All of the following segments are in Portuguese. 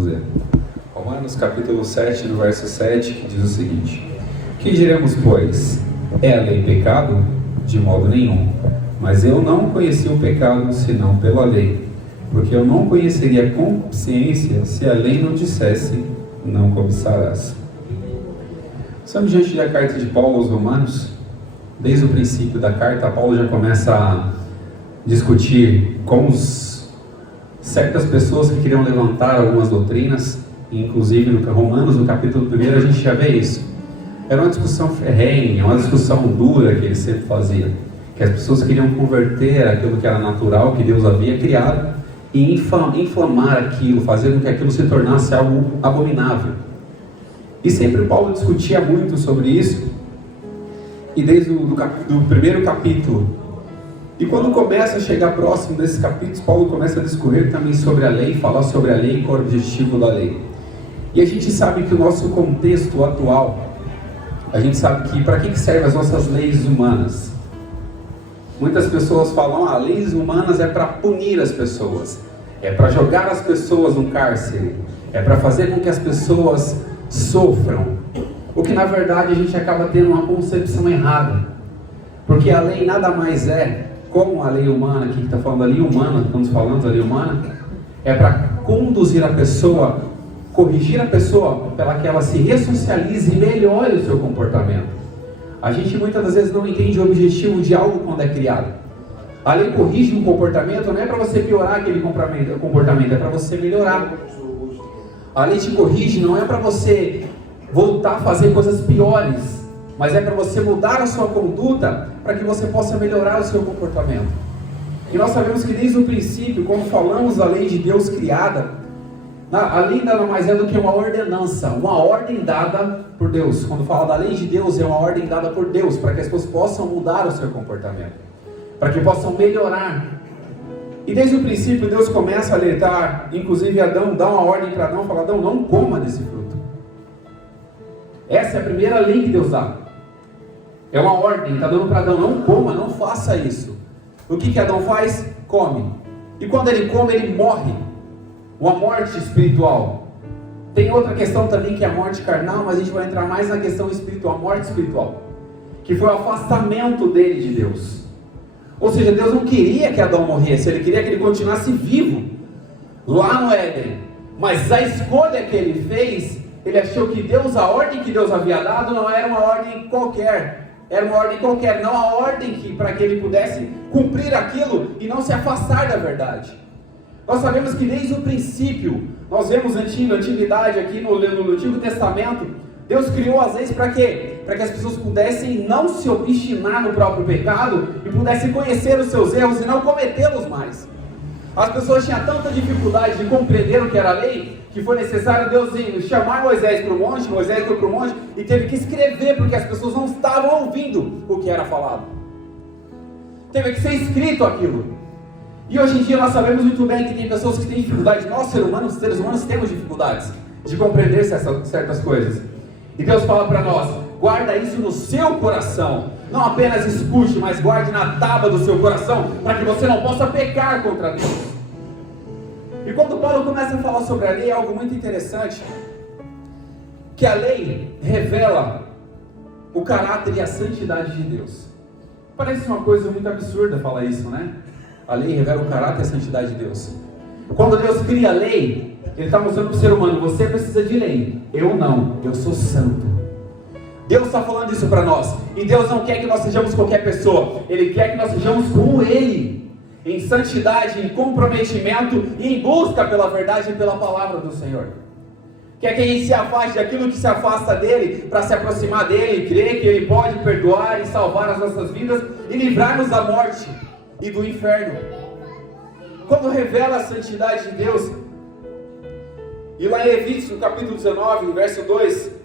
Vamos ver. Romanos capítulo 7, no verso 7, que diz o seguinte: que diremos, pois? É a lei pecado? De modo nenhum. Mas eu não conheci o pecado senão pela lei, porque eu não conheceria a consciência se a lei não dissesse: não cobiçarás. Estamos diante da carta de Paulo aos Romanos. Desde o princípio da carta, Paulo já começa a discutir com certas pessoas que queriam levantar algumas doutrinas, inclusive no Romanos, no capítulo 1, a gente já vê isso. Era uma discussão ferrenha, uma discussão dura que ele sempre fazia, que as pessoas queriam converter aquilo que era natural, que Deus havia criado, e inflamar aquilo, fazer com que aquilo se tornasse algo abominável. E sempre Paulo discutia muito sobre isso, e desde o primeiro capítulo. E quando começa a chegar próximo desses capítulos, Paulo começa a discorrer também sobre a lei, falar sobre a lei e qual é o objetivo da lei. E a gente sabe que o nosso contexto atual, a gente sabe que para que servem as nossas leis humanas? Muitas pessoas falam, leis humanas é para punir as pessoas, é para jogar as pessoas no cárcere, é para fazer com que as pessoas sofram. O que na verdade a gente acaba tendo uma concepção errada, porque a lei nada mais é como a lei humana, aqui que está falando da lei humana, estamos falando da lei humana, é para conduzir a pessoa, corrigir a pessoa, para que ela se ressocialize e melhore o seu comportamento. A gente muitas das vezes não entende o objetivo de algo quando é criado. A lei corrige um comportamento, não é para você piorar aquele comportamento, é para você melhorar. A lei te corrige, não é para você voltar a fazer coisas piores, mas é para você mudar a sua conduta, para que você possa melhorar o seu comportamento. E nós sabemos que desde o princípio, quando falamos da lei de Deus criada, a lei nada mais é do que uma ordenança, uma ordem dada por Deus. Quando fala da lei de Deus, é uma ordem dada por Deus, para que as pessoas possam mudar o seu comportamento, para que possam melhorar. E desde o princípio Deus começa a alertar, inclusive Adão, dá uma ordem para Adão, fala: Adão, não coma desse fruto. Essa é a primeira lei que Deus dá. É uma ordem, está dando para Adão: não coma, não faça isso. O que Adão faz? Come. E quando ele come, ele morre. Uma morte espiritual. Tem outra questão também que é a morte carnal, mas a gente vai entrar mais na questão espiritual, a morte espiritual, que foi o afastamento dele de Deus. Ou seja, Deus não queria que Adão morresse, Ele queria que ele continuasse vivo lá no Éden. Mas a escolha que ele fez, ele achou que Deus, a ordem que Deus havia dado, não era uma ordem qualquer. Era uma ordem qualquer, não a ordem para que ele pudesse cumprir aquilo e não se afastar da verdade. Nós sabemos que desde o princípio, nós vemos na antiguidade aqui no Antigo Testamento, Deus criou as leis para quê? Para que as pessoas pudessem não se obstinar no próprio pecado e pudessem conhecer os seus erros e não cometê-los mais. As pessoas tinham tanta dificuldade de compreender o que era a lei, que foi necessário Deus chamar Moisés para o monte. Moisés foi para o monte e teve que escrever, porque as pessoas não estavam ouvindo o que era falado. Teve que ser escrito aquilo. E hoje em dia nós sabemos muito bem que tem pessoas que têm dificuldade. Nós, seres humanos temos dificuldades de compreender certas coisas. E Deus fala para nós: guarda isso no seu coração. Não apenas escute, mas guarde na tábua do seu coração, para que você não possa pecar contra Deus. E quando Paulo começa a falar sobre a lei, é algo muito interessante, que a lei revela o caráter e a santidade de Deus. Parece uma coisa muito absurda falar isso, né? A lei revela o caráter e a santidade de Deus. Quando Deus cria a lei, Ele está mostrando para o ser humano: você precisa de lei, eu não, eu sou santo. Deus está falando isso para nós. E Deus não quer que nós sejamos qualquer pessoa, Ele quer que nós sejamos como Ele, em santidade, em comprometimento e em busca pela verdade e pela palavra do Senhor. Quer que a gente se afaste daquilo que se afasta dEle, para se aproximar dEle e crer que Ele pode perdoar e salvar as nossas vidas e livrar-nos da morte e do inferno. Quando revela a santidade de Deus, e lá em Levítico, no capítulo 19, verso 2,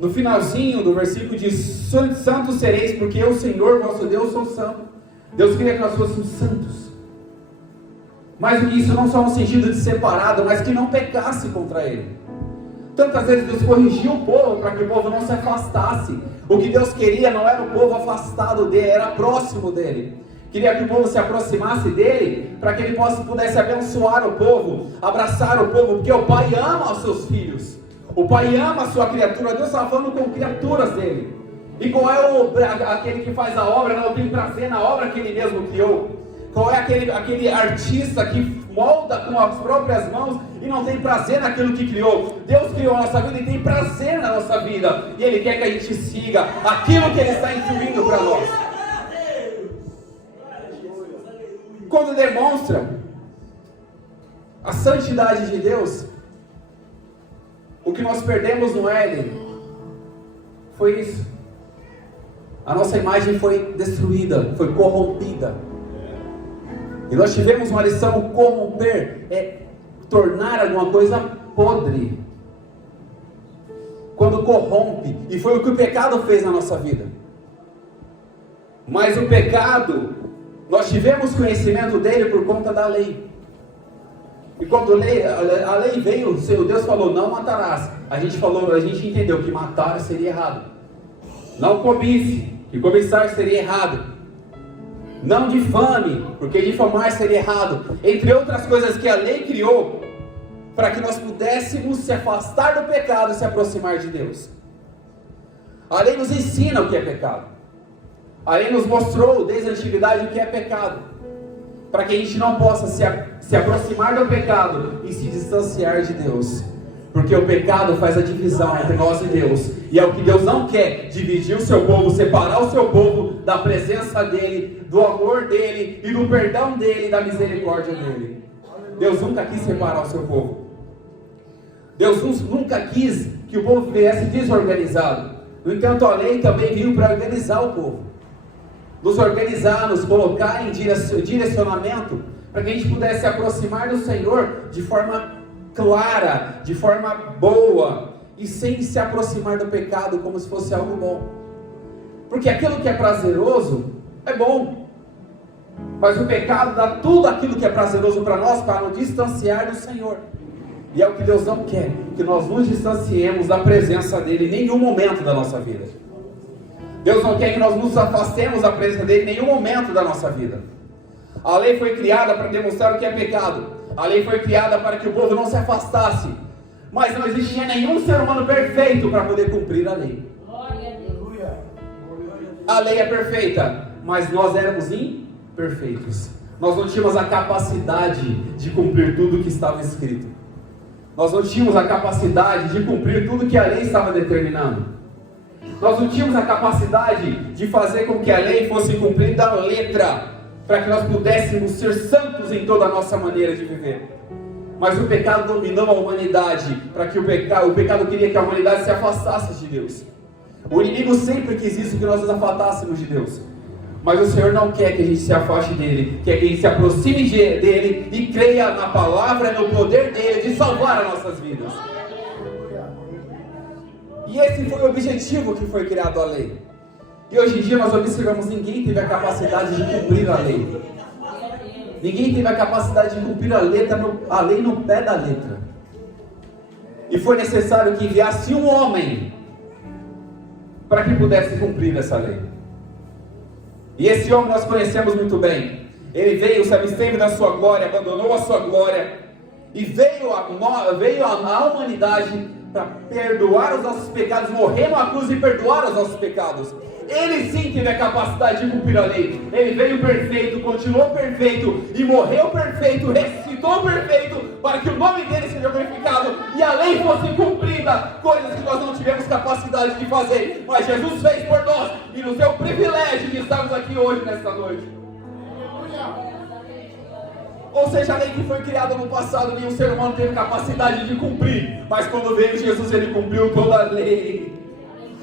no finalzinho do versículo diz: santos sereis, porque eu, Senhor, vosso Deus, sou santo. Deus queria que nós fôssemos santos. Mais do que isso, não só no sentido de separado, mas que não pecasse contra Ele. Tantas vezes Deus corrigiu o povo para que o povo não se afastasse. O que Deus queria não era o povo afastado dele, era próximo dele. queria que o povo se aproximasse dele, para que ele pudesse abençoar o povo, abraçar o povo, porque o Pai ama os seus filhos, o Pai ama a sua criatura. Deus estava falando com criaturas dele. E qual é aquele que faz a obra, não tem prazer na obra que ele mesmo criou? Qual é aquele artista que molda com as próprias mãos e não tem prazer naquilo que criou? Deus criou a nossa vida e tem prazer na nossa vida, e Ele quer que a gente siga aquilo que Ele está instruindo para nós. Quando demonstra a santidade de Deus, o que nós perdemos no Éden foi isso. A nossa imagem foi destruída, foi corrompida. E nós tivemos uma lição: corromper é tornar alguma coisa podre. Quando corrompe, e foi o que o pecado fez na nossa vida. Mas o pecado, nós tivemos conhecimento dele por conta da lei. E quando a lei veio, o Senhor Deus falou: não matarás. A gente entendeu que matar seria errado. Não cobice, que cobiçar seria errado. Não difame, porque difamar seria errado. Entre outras coisas que a lei criou, para que nós pudéssemos se afastar do pecado e se aproximar de Deus. A lei nos ensina o que é pecado. A lei nos mostrou desde a antiguidade o que é pecado, para que a gente não possa se aproximar do pecado e se distanciar de Deus. Porque o pecado faz a divisão entre nós e Deus, e é o que Deus não quer: dividir o seu povo, separar o seu povo da presença dEle, do amor dEle, e do perdão dEle, e da misericórdia dEle. Deus nunca quis separar o seu povo. Deus nunca quis que o povo viesse desorganizado. No entanto, a lei também veio para organizar o povo, nos organizar, nos colocar em direcionamento, para que a gente pudesse se aproximar do Senhor de forma clara, de forma boa, e sem se aproximar do pecado como se fosse algo bom. Porque aquilo que é prazeroso é bom, mas o pecado dá tudo aquilo que é prazeroso para nós, para nos distanciar do Senhor. E é o que Deus não quer, que nós nos distanciemos da presença dEle em nenhum momento da nossa vida. Deus não quer que nós nos afastemos da presença dEle em nenhum momento da nossa vida. A lei foi criada para demonstrar o que é pecado. A lei foi criada para que o povo não se afastasse. Mas não existia nenhum ser humano perfeito para poder cumprir a lei. A lei é perfeita, mas nós éramos imperfeitos. Nós não tínhamos a capacidade de cumprir tudo o que estava escrito. Nós não tínhamos a capacidade de cumprir tudo que a lei estava determinando. Nós não tínhamos a capacidade de fazer com que a lei fosse cumprida à letra, para que nós pudéssemos ser santos em toda a nossa maneira de viver. Mas o pecado dominou a humanidade, para que o pecado queria que a humanidade se afastasse de Deus. O inimigo sempre quis isso, que nós nos afastássemos de Deus. Mas o Senhor não quer que a gente se afaste dEle, quer que a gente se aproxime dEle e creia na palavra e no poder dEle de salvar as nossas vidas. E esse foi o objetivo que foi criado a lei. E hoje em dia nós observamos: ninguém teve a capacidade de cumprir a lei. Ninguém teve a capacidade de cumprir a lei no pé da letra. E foi necessário que enviasse um homem para que pudesse cumprir essa lei. E esse homem nós conhecemos muito bem. Ele veio, se absteve da sua glória, abandonou a sua glória, e veio à humanidade para perdoar os nossos pecados, morrer na cruz e perdoar os nossos pecados. Ele sim teve a capacidade de cumprir a lei. Ele veio perfeito, continuou perfeito e morreu perfeito, ressuscitou perfeito, para que o nome dele seja glorificado e a lei fosse cumprida, coisas que nós não tivemos capacidade de fazer, mas Jesus fez por nós, e nos deu o privilégio de estarmos aqui hoje, nesta noite. Ou seja, a lei que foi criada no passado, nenhum ser humano teve capacidade de cumprir, mas quando veio Jesus, ele cumpriu toda a lei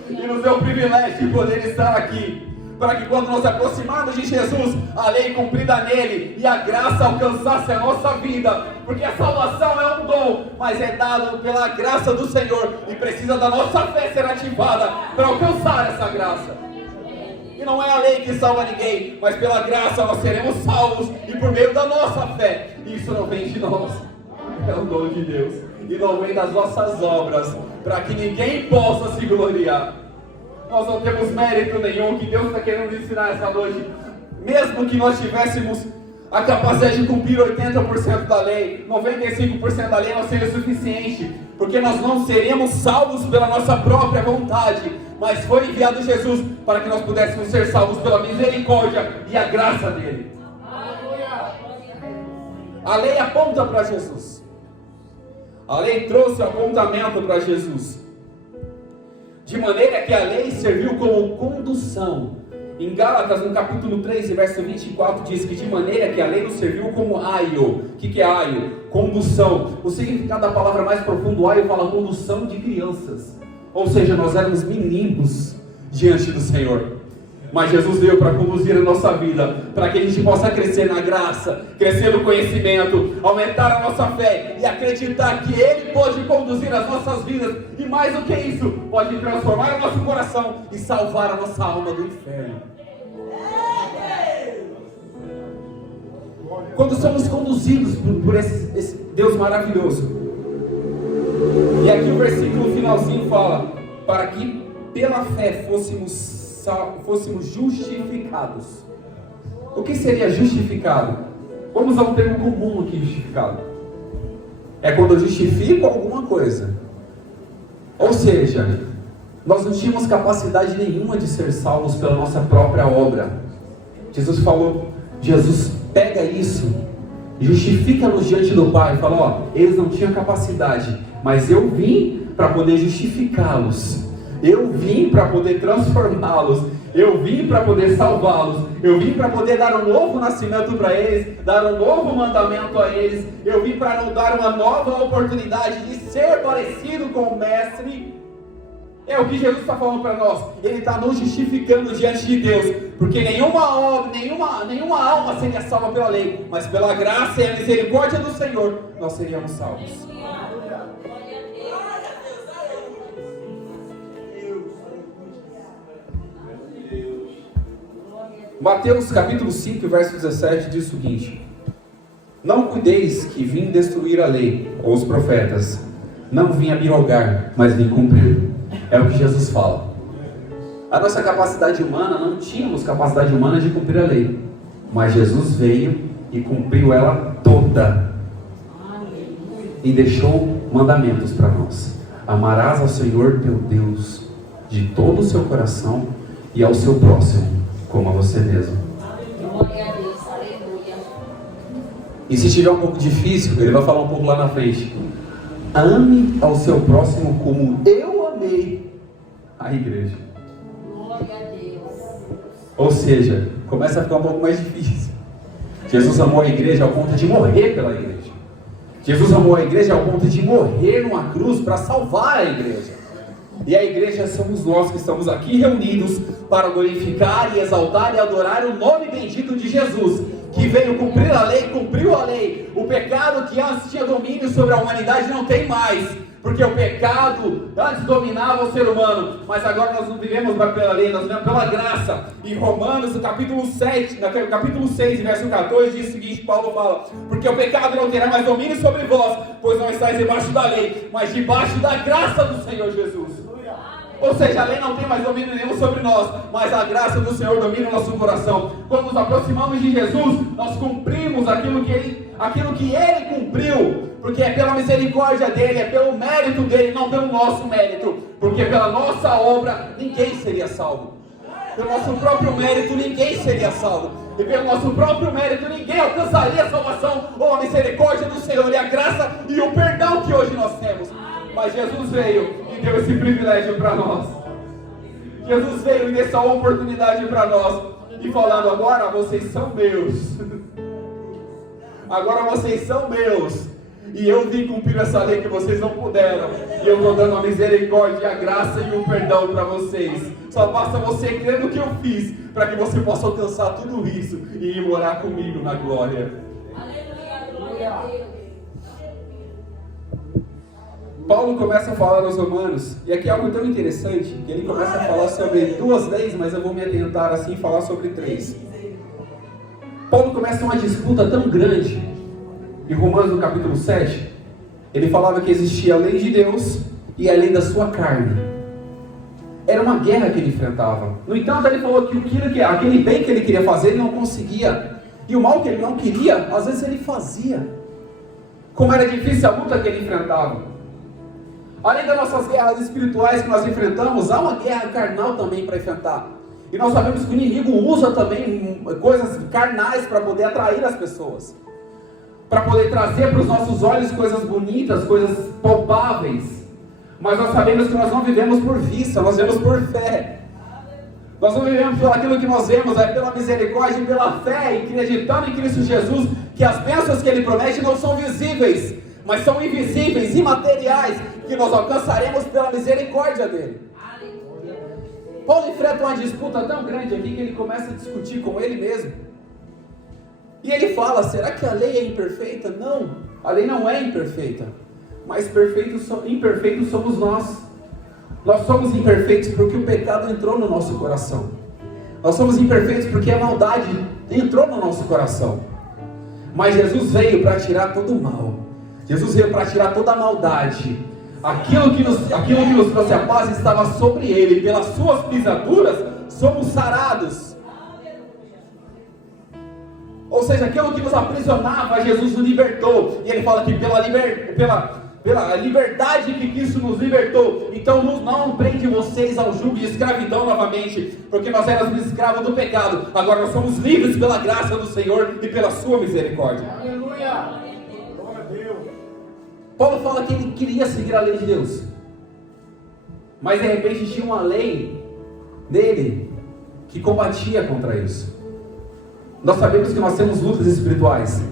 e nos deu o privilégio de poder estar aqui, para que quando nos aproximarmos de Jesus, a lei cumprida nele e a graça alcançasse a nossa vida, porque a salvação é um dom, mas é dado pela graça do Senhor, e precisa da nossa fé ser ativada para alcançar essa graça. E não é a lei que salva ninguém, mas pela graça nós seremos salvos, e por meio da nossa fé. Isso não vem de nós, é um dom de Deus, e não vem das nossas obras, para que ninguém possa se gloriar. Nós não temos mérito nenhum. Que Deus está querendo nos ensinar essa noite: mesmo que nós tivéssemos a capacidade de cumprir 80% da lei, 95% da lei não seria suficiente, porque nós não seríamos salvos pela nossa própria vontade, mas foi enviado Jesus para que nós pudéssemos ser salvos pela misericórdia e a graça dele. A lei aponta para Jesus. A lei trouxe o apontamento para Jesus. De maneira que a lei serviu como condução. Em Gálatas, no capítulo 3, verso 24, diz que de maneira que a lei nos serviu como aio. O que é aio? Condução. O significado da palavra mais profundo, aio, fala condução de crianças. Ou seja, nós éramos meninos diante do Senhor. Mas Jesus veio para conduzir a nossa vida, para que a gente possa crescer na graça, crescer no conhecimento, aumentar a nossa fé e acreditar que Ele pode conduzir as nossas vidas, e mais do que isso, pode transformar o nosso coração e salvar a nossa alma do inferno. Quando somos conduzidos por esse Deus maravilhoso, e aqui o versículo finalzinho fala, para que pela fé fôssemos justificados. O que seria justificado? Vamos a um termo comum aqui, justificado. É quando eu justifico alguma coisa. Ou seja, nós não tínhamos capacidade nenhuma de ser salvos pela nossa própria obra. Jesus falou, Jesus pega isso, justifica-nos diante do Pai, fala, ó, eles não tinham capacidade, mas eu vim para poder justificá-los. Eu vim para poder transformá-los. Eu vim para poder salvá-los. Eu vim para poder dar um novo nascimento para eles, dar um novo mandamento a eles. Eu vim para nos dar uma nova oportunidade de ser parecido com o Mestre. É o que Jesus está falando para nós. Ele está nos justificando diante de Deus, porque nenhuma obra, nenhuma alma seria salva pela lei, mas pela graça e a misericórdia do Senhor nós seríamos salvos. Mateus capítulo 5, verso 17 diz o seguinte: não cuideis que vim destruir a lei ou os profetas, não vim abrogar, mas vim cumprir. É o que Jesus fala. A nossa capacidade humana, não tínhamos capacidade humana de cumprir a lei, mas Jesus veio e cumpriu ela toda e deixou mandamentos para nós. Amarás ao Senhor teu Deus de todo o seu coração e ao seu próximo como a você mesmo. E se estiver um pouco difícil, ele vai falar um pouco lá na frente. Ame ao seu próximo como eu amei a igreja. Ou seja, começa a ficar um pouco mais difícil. Jesus amou a igreja ao ponto de morrer pela igreja. Jesus amou a igreja ao ponto de morrer numa cruz para salvar a igreja. E a igreja somos nós que estamos aqui reunidos para glorificar e exaltar e adorar o nome bendito de Jesus, que veio cumprir a lei, cumpriu a lei. O pecado que antes tinha domínio sobre a humanidade não tem mais, porque o pecado antes dominava o ser humano, mas agora nós não vivemos pela lei, nós vivemos pela graça. Em Romanos, no capítulo 7, no capítulo 6, verso 14, diz o seguinte, Paulo fala: porque o pecado não terá mais domínio sobre vós, pois não estáis debaixo da lei, mas debaixo da graça do Senhor Jesus. Ou seja, a lei não tem mais domínio nenhum sobre nós, mas a graça do Senhor domina o nosso coração. Quando nos aproximamos de Jesus, nós cumprimos aquilo que Ele cumpriu, porque é pela misericórdia dEle, é pelo mérito dEle, não pelo nosso mérito, porque pela nossa obra ninguém seria salvo. Pelo nosso próprio mérito ninguém seria salvo, e pelo nosso próprio mérito ninguém alcançaria a salvação, ou a misericórdia do Senhor, e a graça e o perdão que hoje nós temos. Mas Jesus veio e deu esse privilégio para nós. Jesus veio e deu essa oportunidade para nós, e falando: agora vocês são meus. Agora vocês são meus. E eu vim cumprir essa lei que vocês não puderam. E eu estou dando a misericórdia, a graça e o perdão para vocês. Só basta você crer no que eu fiz, para que você possa alcançar tudo isso e ir morar comigo na glória. Aleluia, glória a Deus. Paulo começa a falar aos Romanos, e aqui é algo tão interessante, que ele começa a falar sobre duas leis, mas eu vou me atentar assim, falar sobre três. Paulo começa uma disputa tão grande, em Romanos no capítulo 7, ele falava que existia a lei de Deus e a lei da sua carne. Era uma guerra que ele enfrentava. No entanto, ele falou que aquele bem que ele queria fazer, ele não conseguia. E o mal que ele não queria, às vezes ele fazia. Como era difícil a luta que ele enfrentava. Além das nossas guerras espirituais que nós enfrentamos, há uma guerra carnal também para enfrentar. E nós sabemos que o inimigo usa também coisas carnais para poder atrair as pessoas. Para poder trazer para os nossos olhos coisas bonitas, coisas palpáveis. Mas nós sabemos que nós não vivemos por vista, nós vivemos por fé. Nós não vivemos por aquilo que nós vemos, é pela misericórdia e pela fé, e acreditando em Cristo Jesus, que as bênçãos que Ele promete não são visíveis, mas são invisíveis, imateriais, que nós alcançaremos pela misericórdia dEle. Paulo enfrenta uma disputa tão grande aqui, que ele começa a discutir com ele mesmo. E ele fala, será que a lei é imperfeita? Não, a lei não é imperfeita, mas imperfeitos somos nós. Nós somos imperfeitos porque o pecado entrou no nosso coração. Nós somos imperfeitos porque a maldade entrou no nosso coração. Mas Jesus veio para tirar todo o mal. Jesus veio para tirar toda a maldade. Aquilo que nos trouxe a paz estava sobre Ele. Pelas suas pisaduras somos sarados. Ou seja, aquilo que nos aprisionava, Jesus nos libertou. E Ele fala que pela liberdade que Cristo nos libertou, então não prende vocês ao jugo de escravidão novamente, porque nós éramos escravos do pecado, agora nós somos livres pela graça do Senhor e pela sua misericórdia. Aleluia! Glória a Deus! Paulo fala que ele queria seguir a lei de Deus, mas de repente tinha uma lei dele que combatia contra isso. Nós sabemos que nós temos lutas espirituais,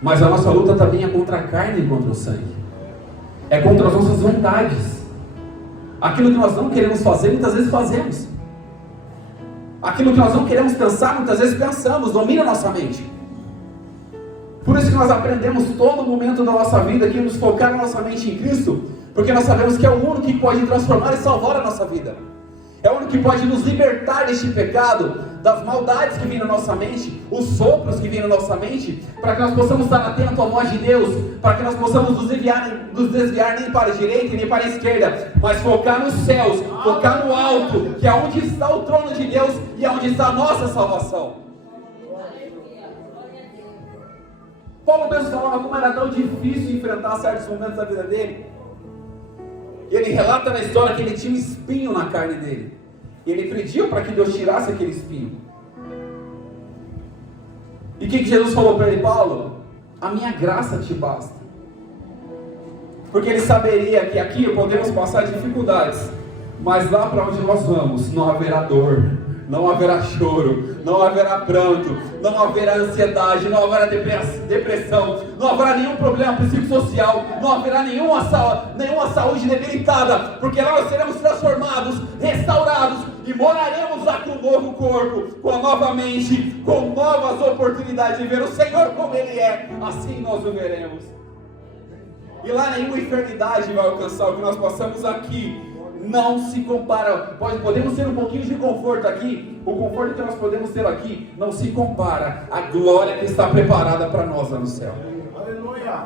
mas a nossa luta também é contra a carne e contra o sangue. É contra as nossas vontades. Aquilo que nós não queremos fazer, muitas vezes fazemos. Aquilo que nós não queremos pensar, muitas vezes pensamos, domina a nossa mente. Por isso que nós aprendemos todo momento da nossa vida que nos focar na nossa mente em Cristo, porque nós sabemos que é o único que pode transformar e salvar a nossa vida. É o único que pode nos libertar deste pecado, das maldades que vêm na nossa mente, os sopros que vêm na nossa mente, para que nós possamos estar atentos à voz de Deus, para que nós possamos nos desviar nem para a direita nem para a esquerda, mas focar nos céus, focar no alto, que é onde está o trono de Deus e é onde está a nossa salvação. Paulo mesmo falava como era tão difícil enfrentar certos momentos da vida dele. E ele relata na história que ele tinha um espinho na carne dele. E ele pediu para que Deus tirasse aquele espinho. E o que Jesus falou para ele? Paulo, a minha graça te basta. Porque ele saberia que aqui podemos passar dificuldades, mas lá para onde nós vamos não haverá dor, não haverá choro, não haverá pranto, não haverá ansiedade, não haverá depressão, não haverá nenhum problema psicossocial, não haverá nenhuma saúde debilitada, porque lá nós seremos transformados, restaurados e moraremos lá com um novo corpo, com a nova mente, com novas oportunidades de ver o Senhor como Ele é, assim nós o veremos. E lá nenhuma enfermidade vai alcançar o que nós passamos aqui. Não se compara. Podemos ter um pouquinho de conforto aqui. O conforto que nós podemos ter aqui não se compara à glória que está preparada para nós lá no céu. Aleluia!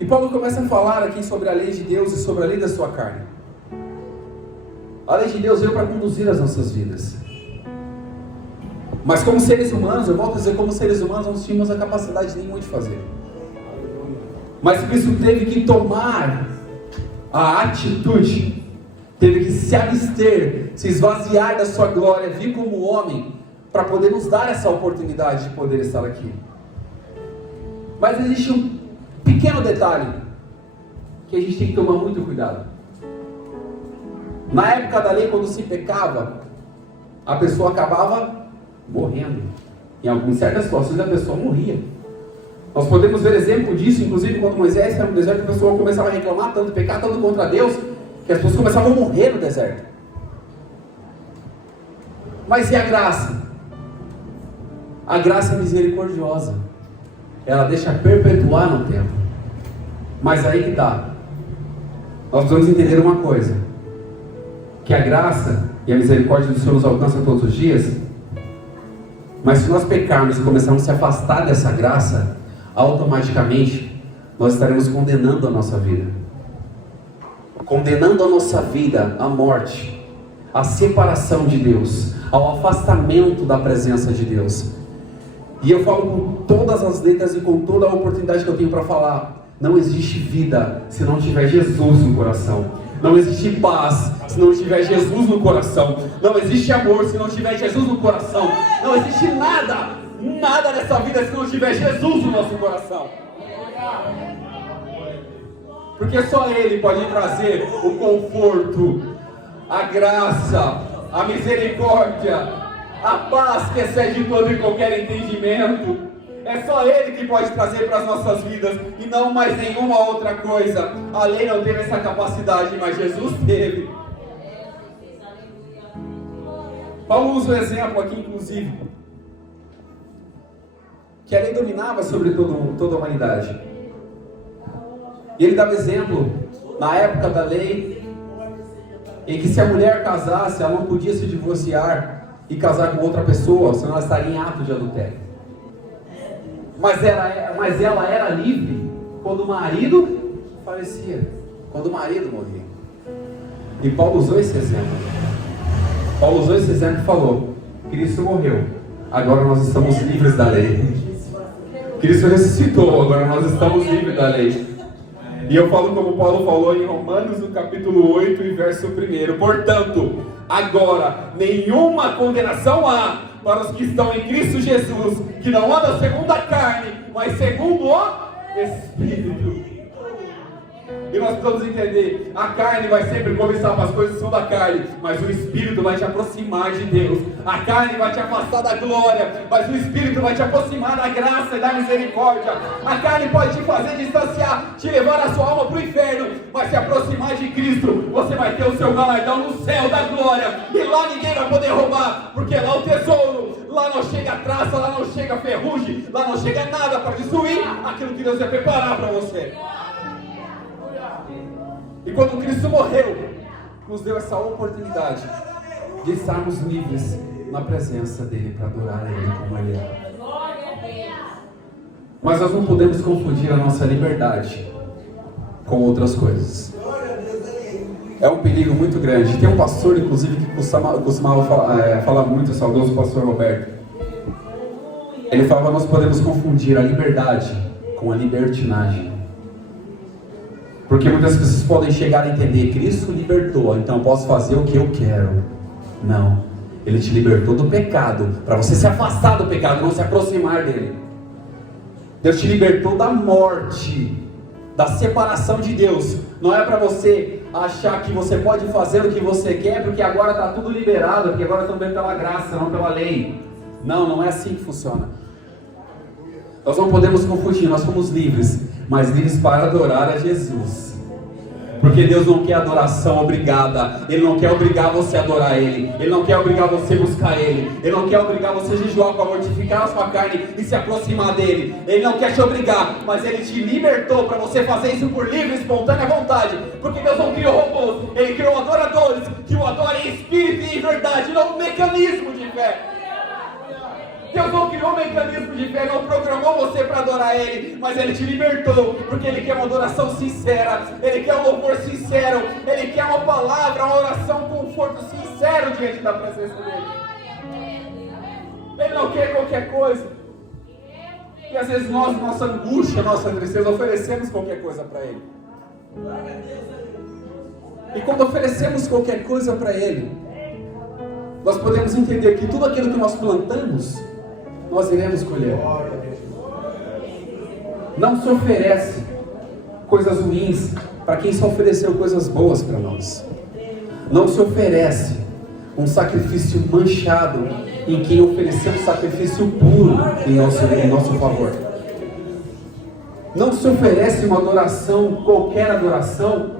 E Paulo começa a falar aqui sobre a lei de Deus e sobre a lei da sua carne. A lei de Deus veio para conduzir as nossas vidas. Mas como seres humanos, eu volto a dizer, como seres humanos não tínhamos a capacidade nenhuma de fazer. Mas Cristo teve que tomar a atitude, teve que se abster, se esvaziar da sua glória, vir como homem, para poder nos dar essa oportunidade de poder estar aqui. Mas existe um pequeno detalhe, que a gente tem que tomar muito cuidado. Na época da lei, quando se pecava, a pessoa acabava morrendo. Em certas situações a pessoa morria. Nós podemos ver exemplo disso, inclusive quando Moisés estava no deserto, a pessoa começava a reclamar tanto, pecar tanto contra Deus, que as pessoas começavam a morrer no deserto. Mas e a graça? A graça é misericordiosa. Ela deixa perpetuar no tempo. Mas aí que está. Nós precisamos entender uma coisa. Que a graça e a misericórdia do Senhor nos alcança todos os dias. Mas se nós pecarmos e começarmos a se afastar dessa graça, automaticamente nós estaremos condenando a nossa vida. condenando a nossa vida à morte, à separação de Deus, ao afastamento da presença de Deus. E eu falo com todas as letras e com toda a oportunidade que eu tenho para falar: não existe vida se não tiver Jesus no coração. Não existe paz se não tiver Jesus no coração. Não existe amor se não tiver Jesus no coração. Não existe nada nessa vida se não tiver Jesus no nosso coração. Porque só Ele pode trazer o conforto, a graça, a misericórdia, a paz que excede todo e qualquer entendimento. É só Ele que pode trazer para as nossas vidas e não mais nenhuma outra coisa. A lei não teve essa capacidade, mas Jesus teve. Paulo usa um exemplo aqui, inclusive, que a lei dominava sobre toda a humanidade. E ele dava exemplo, na época da lei, em que se a mulher casasse, ela não podia se divorciar e casar com outra pessoa, senão ela estaria em ato de adultério. Mas ela era livre quando o marido falecia, quando o marido morria. E Paulo usou esse exemplo. Paulo usou esse exemplo e falou: Cristo morreu, agora nós estamos livres da lei. Cristo ressuscitou, agora nós estamos livres da lei. E eu falo como Paulo falou em Romanos, no capítulo 8 e verso 1. Portanto, agora nenhuma condenação há para os que estão em Cristo Jesus, que não andam segundo a carne, mas segundo o Espírito. E nós precisamos entender: a carne vai sempre cobiçar para as coisas que são da carne, mas o Espírito vai te aproximar de Deus. A carne vai te afastar da glória, mas o Espírito vai te aproximar da graça e da misericórdia. A carne pode te fazer distanciar, te levar a sua alma para o inferno, mas se aproximar de Cristo, você vai ter o seu galardão no céu da glória. E lá ninguém vai poder roubar, porque lá o tesouro, lá não chega traça, lá não chega ferrugem, lá não chega nada para destruir aquilo que Deus vai preparar para você. E quando Cristo morreu, nos deu essa oportunidade de estarmos livres na presença dEle, para adorar a Ele como Ele é. Mas nós não podemos confundir a nossa liberdade com outras coisas. É um perigo muito grande. Tem um pastor, inclusive, que costumava falar muito, o saudoso pastor Roberto. Ele falava: nós podemos confundir a liberdade com a libertinagem. Porque muitas pessoas podem chegar a entender: Cristo libertou, então eu posso fazer o que eu quero. Não, Ele te libertou do pecado, para você se afastar do pecado, não se aproximar dele. Deus te libertou da morte, da separação de Deus. Não é para você achar que você pode fazer o que você quer, porque agora está tudo liberado, porque agora estamos vendo pela graça, não pela lei. Não, não é assim que funciona. Nós não podemos confundir, nós somos livres, mas livres para adorar a Jesus. Porque Deus não quer adoração obrigada. Ele não quer obrigar você a adorar Ele. Ele não quer obrigar você a buscar Ele. Ele não quer obrigar você a jejuar para mortificar a sua carne e se aproximar dEle. Ele não quer te obrigar, mas Ele te libertou para você fazer isso por livre e espontânea vontade. Porque Deus não criou robôs, Ele criou adoradores que o adorem em espírito e em verdade, não um mecanismo de fé. Deus não criou um mecanismo de fé, não programou você para adorar Ele, mas Ele te libertou, porque Ele quer uma adoração sincera, Ele quer um louvor sincero, Ele quer uma palavra, uma oração, um conforto sincero diante da presença dEle. Ele não quer qualquer coisa. E às vezes nós, nossa angústia, nossa tristeza, oferecemos qualquer coisa para Ele. E quando oferecemos qualquer coisa para Ele, nós podemos entender que tudo aquilo que nós plantamos, nós iremos colher. Não se oferece coisas ruins para quem só ofereceu coisas boas para nós. Não se oferece um sacrifício manchado em quem ofereceu um sacrifício puro em nosso favor. Não se oferece uma adoração, qualquer adoração,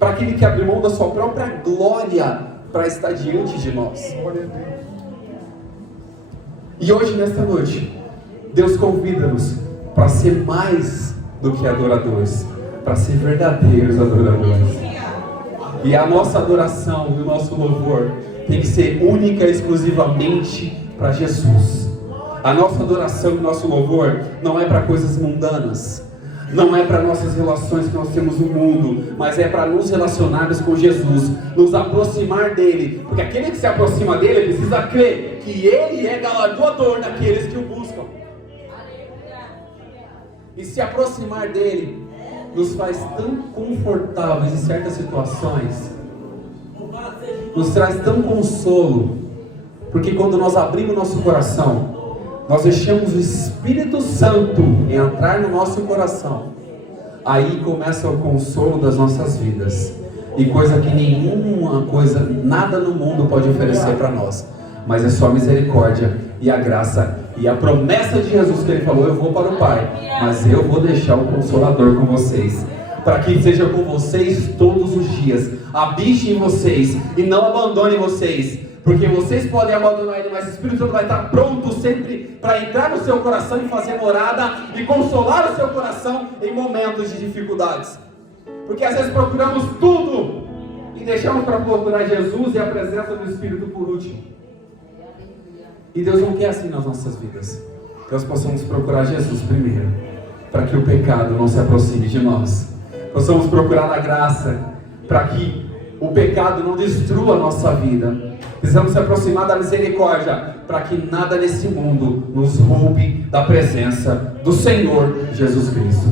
para aquele que abriu mão da sua própria glória para estar diante de nós. E hoje, nesta noite, Deus convida-nos para ser mais do que adoradores, para ser verdadeiros adoradores. E a nossa adoração e o nosso louvor tem que ser única e exclusivamente para Jesus. A nossa adoração e o nosso louvor não é para coisas mundanas, Não é para nossas relações que nós temos no mundo, mas é para nos relacionarmos com Jesus, nos aproximar dele, porque aquele que se aproxima dele precisa crer que ele é galardoador daqueles que o buscam. E se aproximar dele nos faz tão confortáveis em certas situações, nos traz tão consolo, porque quando nós abrimos nosso coração, nós deixamos o Espírito Santo entrar no nosso coração. Aí começa o consolo das nossas vidas. E coisa que nenhuma coisa, nada no mundo pode oferecer para nós. Mas é só a misericórdia e a graça e a promessa de Jesus que ele falou: eu vou para o Pai, mas eu vou deixar o Consolador com vocês, para que seja com vocês todos os dias, habite em vocês e não abandone vocês. Porque vocês podem abandonar ele, mas o Espírito Santo vai estar pronto sempre para entrar no seu coração e fazer morada e consolar o seu coração em momentos de dificuldades. Porque às vezes procuramos tudo e deixamos para procurar Jesus e a presença do Espírito por último. E Deus não quer assim nas nossas vidas. Que nós possamos procurar Jesus primeiro, para que o pecado não se aproxime de nós. Possamos procurar a graça, para que o pecado não destrua a nossa vida. Precisamos se aproximar da misericórdia, para que nada nesse mundo nos roube da presença do Senhor Jesus Cristo.